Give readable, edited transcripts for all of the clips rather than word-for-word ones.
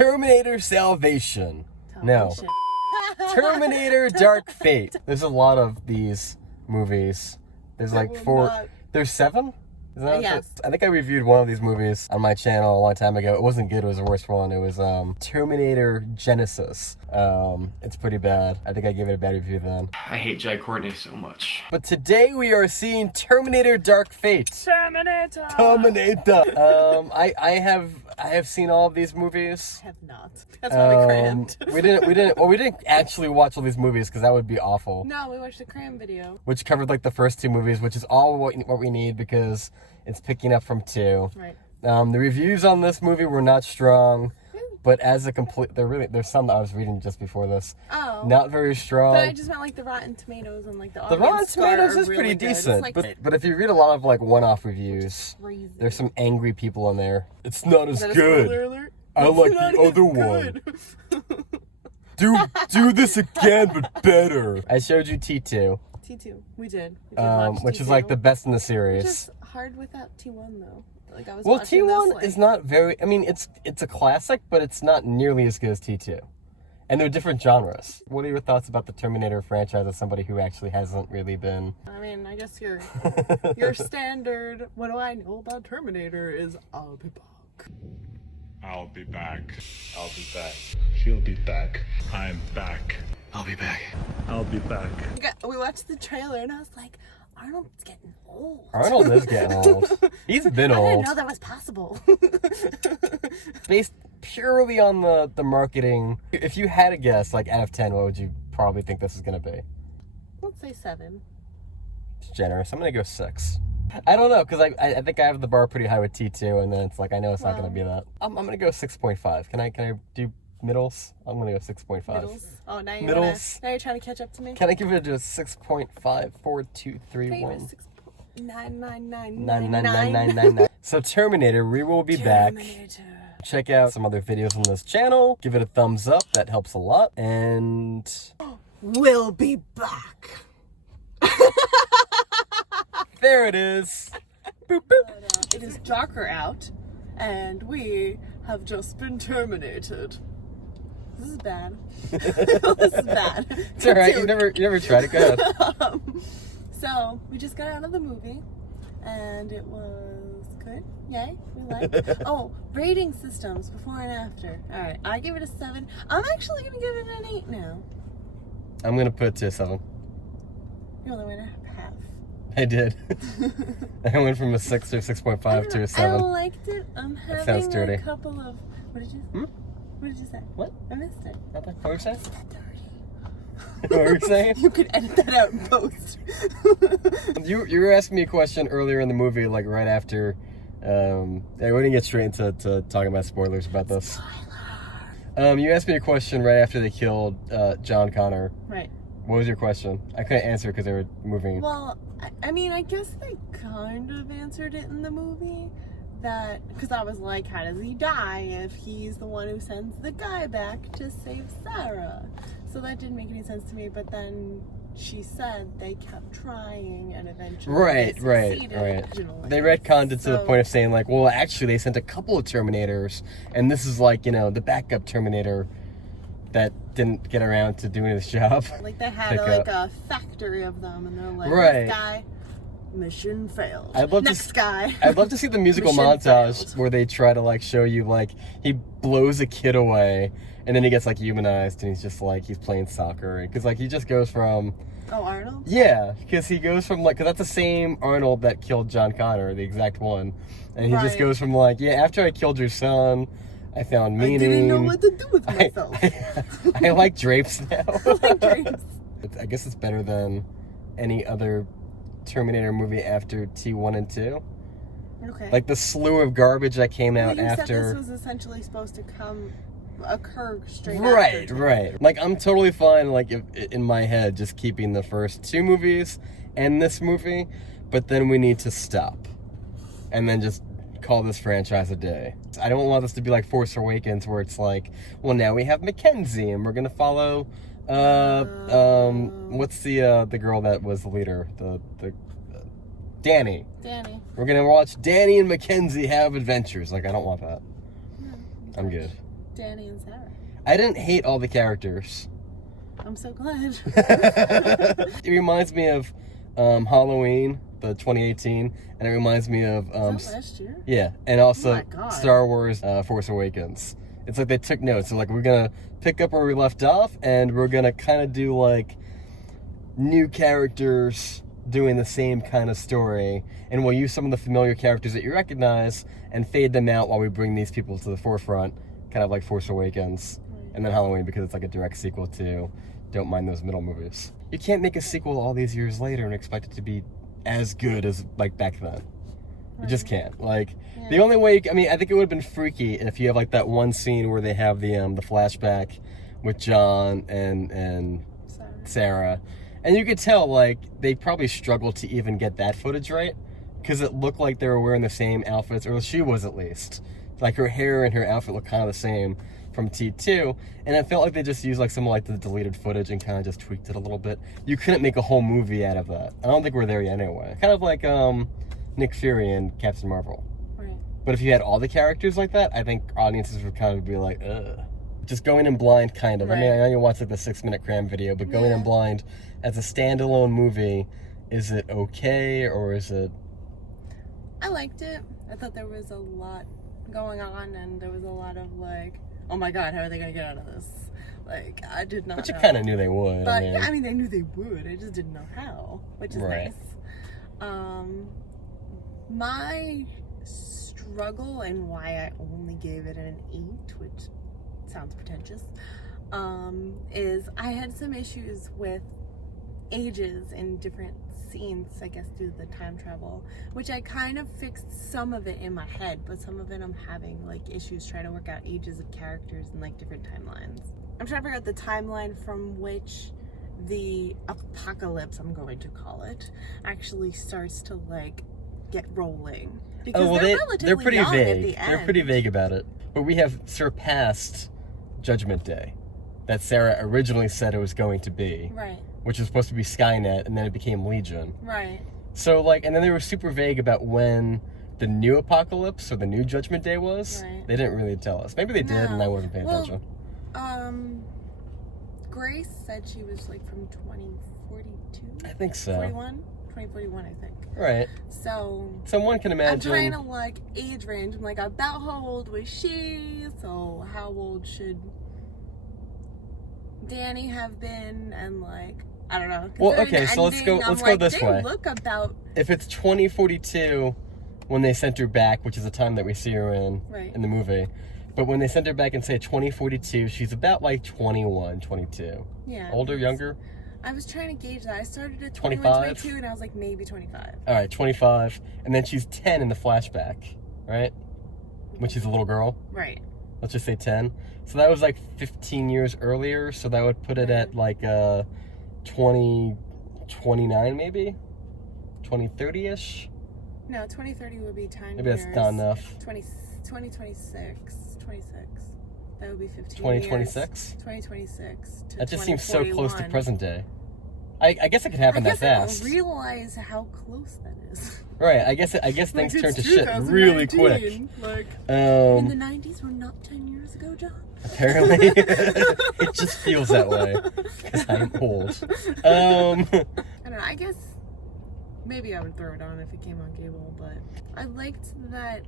Terminator Salvation. No. Terminator Dark Fate. There's a lot of these movies. There's like there's 7? Is that yes. I think I reviewed one of these movies on my channel a long time ago. It wasn't good, it was the worst one. It was Terminator Genesis. It's pretty bad. I think I gave it a bad review then. I hate Jai Courtney so much. But today we are seeing Terminator Dark Fate. Terminator! I have seen all of these movies. I have not. That's why we crammed. we didn't actually watch all these movies because that would be awful. No, we watched a cram video. Which covered like the first 2 movies, which is all what we need because it's picking up from 2. Right. The reviews on this movie were not strong, but as a complete, there's some that I was reading just before this. Oh. Not very strong. But I just meant like the Rotten Tomatoes and like the Rotten Tomatoes is really pretty decent, like, but if you read a lot of like one-off reviews, there's some angry people in there. It's not as good. I like the other one. Do this again, but better. I showed you T2. T2, we did which T2. is like the best in the series. Which is hard without T1 though. Like I was T1 is not very. I mean, it's a classic, but it's not nearly as good as T2. And they're different genres. What are your thoughts about the Terminator franchise as somebody who actually hasn't really been... I mean, I guess your standard, what do I know about Terminator is I'll be back. I'll be back. I'll be back. She'll be back. I'm back. I'll be back. I'll be back. We watched the trailer and I was like, Arnold's getting old. Arnold is getting old. He's been old. I didn't know that was possible. Based purely on the marketing, if you had a guess, like out of 10, what would you probably think this is going to be? Let's say 7. It's generous. I'm going to go 6. I don't know, because I think I have the bar pretty high with T2, and then it's like, I know it's not going to be that. I'm going to go 6.5. Can I do middles? I'm going to go 6.5. Middles? Oh, now you're trying to catch up to me? Can I give it a 6.5, 4, 2, 3, 1? 99999. So Terminator, we will be back. Check out some other videos on this channel. Give it a thumbs up. That helps a lot. And... we'll be back. There it is. Boop, boop. It is darker out, and we have just been terminated. This is bad. This is bad. It's alright, you never tried it. Go ahead. So, we just got out of the movie, and it was good. Yay, we liked. Oh, rating systems, before and after. Alright, I give it a 7. I'm actually going to give it an 8 now. I'm going to put it to a 7. You only went half. I did. I went from a 6 or 6.5 to a 7. I liked it. I'm having sounds dirty. a couple of... What did you say? What did you say? What? I missed it. What were you saying? Dirty. What were you saying? You could edit that out in post. You were asking me a question earlier in the movie, like right after... we're going to get straight into talking about spoilers about this. You asked me a question right after they killed John Connor. Right. What was your question? I couldn't answer because they were moving. Well, I mean, I guess they kind of answered it in the movie. That, because I was like, how does he die if he's the one who sends the guy back to save Sarah? So that didn't make any sense to me, but then she said they kept trying and eventually Right. They retconned it to the point of saying like, well, actually they sent a couple of Terminators, and this is like, you know, the backup Terminator that didn't get around to doing his job. Like they had like a factory of them, and they're like, right. This guy, mission failed. I'd love to see the musical montage where they try to like show you like he blows a kid away, and then he gets like humanized, and he's just like he's playing soccer, because like he just goes from... Oh, Arnold? Yeah, because he goes from like, because that's the same Arnold that killed John Connor, the exact one, and he just goes from like, yeah, after I killed your son, I found meaning. I didn't know what to do with myself. I like drapes now. I like drapes. I guess it's better than any other Terminator movie after T1 and 2. Okay. Like the slew of garbage that came out you after. Said this was essentially supposed to occur straight after. Right. Like I'm totally fine, like if, in my head, just keeping the first 2 movies and this movie, but then we need to stop and then just call this franchise a day. I don't want this to be like Force Awakens, where it's like, well, now we have Mackenzie and we're gonna follow what's the girl that was the leader, the Danny. We're gonna watch Danny and Mackenzie have adventures. Like, I don't want that. I'm good. Danny and Sarah. I didn't hate all the characters. I'm so glad. It reminds me of Halloween, the 2018, and it reminds me of Was that last year? yeah, and also Oh my God. Star Wars Force Awakens. It's like they took notes. So like we're gonna pick up where we left off, and we're gonna kind of do like new characters doing the same kind of story, and we'll use some of the familiar characters that you recognize and fade them out while we bring these people to the forefront, kind of like Force Awakens, and then Halloween because it's like a direct sequel to Don't Mind Those Middle movies. You can't make a sequel all these years later and expect it to be as good as like back then. You just can't. Like the only way, I mean, I think it would have been freaky if you have like that one scene where they have the flashback with John and Sarah. And you could tell, like, they probably struggled to even get that footage right, because it looked like they were wearing the same outfits, or she was at least. Like, her hair and her outfit looked kind of the same from T2, and it felt like they just used, like, some of, like, the deleted footage and kind of just tweaked it a little bit. You couldn't make a whole movie out of that. I don't think we're there yet anyway. Kind of like Nick Fury and Captain Marvel. Right. But if you had all the characters like that, I think audiences would kind of be like, ugh. Just going in blind, kind of. Right. I mean, I know you watch like the 6-minute cram video, but going in blind as a standalone movie, is it okay or is it? I liked it. I thought there was a lot going on, and there was a lot of like, oh my God, how are they gonna get out of this? Like, I did not. But you know. kind of knew they would. But I mean, they knew they would. I just didn't know how, which is Right. nice. My struggle and why I only gave it an 8, which sounds pretentious, is I had some issues with ages in different scenes, I guess, through the time travel, which I kind of fixed some of it in my head, but some of it I'm having like issues trying to work out ages of characters and like different timelines. I'm trying to figure out the timeline from which the apocalypse, I'm going to call it, actually starts to like get rolling. Because they're pretty young vague. at the end. They're pretty vague about it. But we have surpassed Judgment Day, that Sarah originally said it was going to be. Right. Which was supposed to be Skynet, and then it became Legion. Right. So, like, and then they were super vague about when the new apocalypse or the new Judgment Day was. Right. They didn't really tell us. Maybe they did, and I wasn't paying attention. Grace said she was like from 2042? I think so. 2041, I think. Right. So one can imagine. I'm trying to like age range. I'm like, about how old was she? So how old should Danny have been? And like, I don't know. Well, okay, so let's go this way. Look about. If it's 2042 when they sent her back, which is the time that we see her in the movie, but when they sent her back and say 2042, she's about like 21, 22. Yeah. Older, younger? I was trying to gauge that. I started at 25? 22, and I was like, maybe 25. All right, 25, and then she's 10 in the flashback, right? When she's a little girl. Right. Let's just say 10. So that was like 15 years earlier, so that would put it at like 2029 maybe? 2030-ish? No, 2030 would be 10 Maybe that's years. not enough. 2026. That would be 15 2026? 2026 to That just seems so close to 2041. present day. I guess it could happen that fast. I don't realize how close that is. Right, I guess things Like, turn to it's shit really quick. 2019. Like, in the Um, 90s were not 10 years ago, John. apparently, it just feels that way because I'm old. I don't know, I guess maybe I would throw it on if it came on cable, but I liked that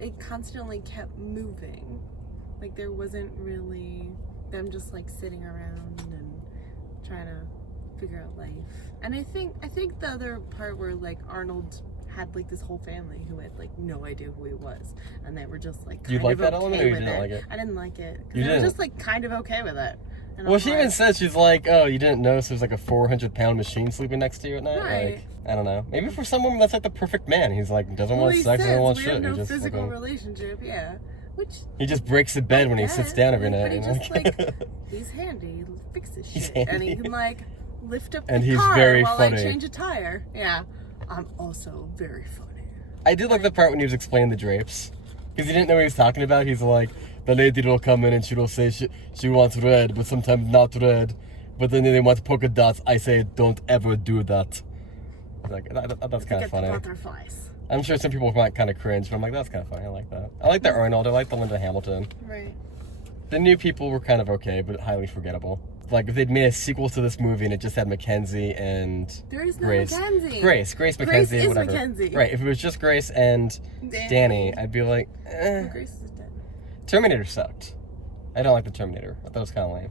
it constantly kept moving. Like, there wasn't really them just like sitting around and trying to figure out life. And I think the other part where like Arnold had like this whole family who had like no idea who he was, and they were just like kind You like of that okay element, or you with didn't like it? I didn't like it. 'Cause You they were didn't? just like kind of okay with it. And Well, I'm she like, even said, she's like, oh, you didn't notice there's like a 400-pound machine sleeping next to you at night? Right. Like, I don't know. Maybe for some woman that's like the perfect man. He's like, doesn't want he sex, says doesn't want we shit. have no He just physical fucking, relationship, yeah. Which he just breaks the bed when he sits down every night. But he you know? just like he's handy, he fixes He's shit, and he handy. can like lift up And the he's car very while funny. I change a tire. Yeah, I'm also very funny. I did like the part when he was explaining the drapes. Because he didn't know what he was talking about. He's like, the lady will come in and she will say she wants red, but sometimes not red. But then they want polka dots. I say, don't ever do that. Like, that's kind of Get the funny. butterflies. I'm sure some people might kind of cringe, but I'm like, that's kind of funny. I like that. I like the Arnold. I like the Linda Hamilton. Right. The new people were kind of okay, but highly forgettable. Like, if they'd made a sequel to this movie and it just had Mackenzie and There is no Grace. Mackenzie. Grace Mackenzie, is whatever. Mackenzie. Right, if it was just Grace and Danny, I'd be like, eh. Oh, Grace is dead. Terminator sucked. I don't like the Terminator. I thought it was kind of lame.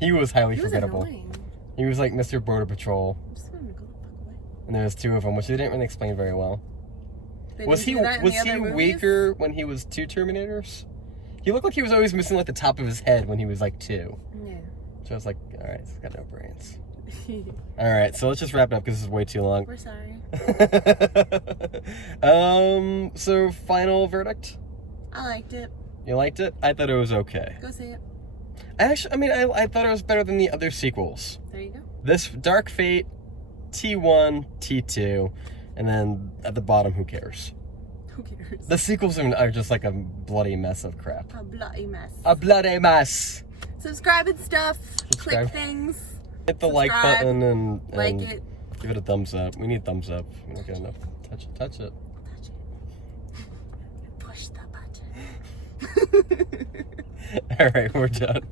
He was highly He was forgettable. annoying. He was like Mr. Border Patrol, I just wanted to go the fuck away. and there was two of them, which they didn't really explain very well. They Was didn't he do that in was the he other movies? weaker when he was 2 Terminators? He looked like he was always missing like the top of his head when he was like 2. Yeah. So I was like, all right, he's got no brains. All right, so let's just wrap it up because this is way too long. We're sorry. So final verdict? I liked it. You liked it? I thought it was okay. Go see it. I thought it was better than the other sequels. There you go. This Dark Fate, T1, T2, and then at the bottom, who cares? Who cares? The sequels are just like a bloody mess of crap. A bloody mess. A bloody mess. Subscribe and stuff. Subscribe. Click things. Hit the like Subscribe. button and Like it. give it a thumbs up. We need thumbs up. We don't get enough. Touch it. Touch it. Push the button. All right, we're done.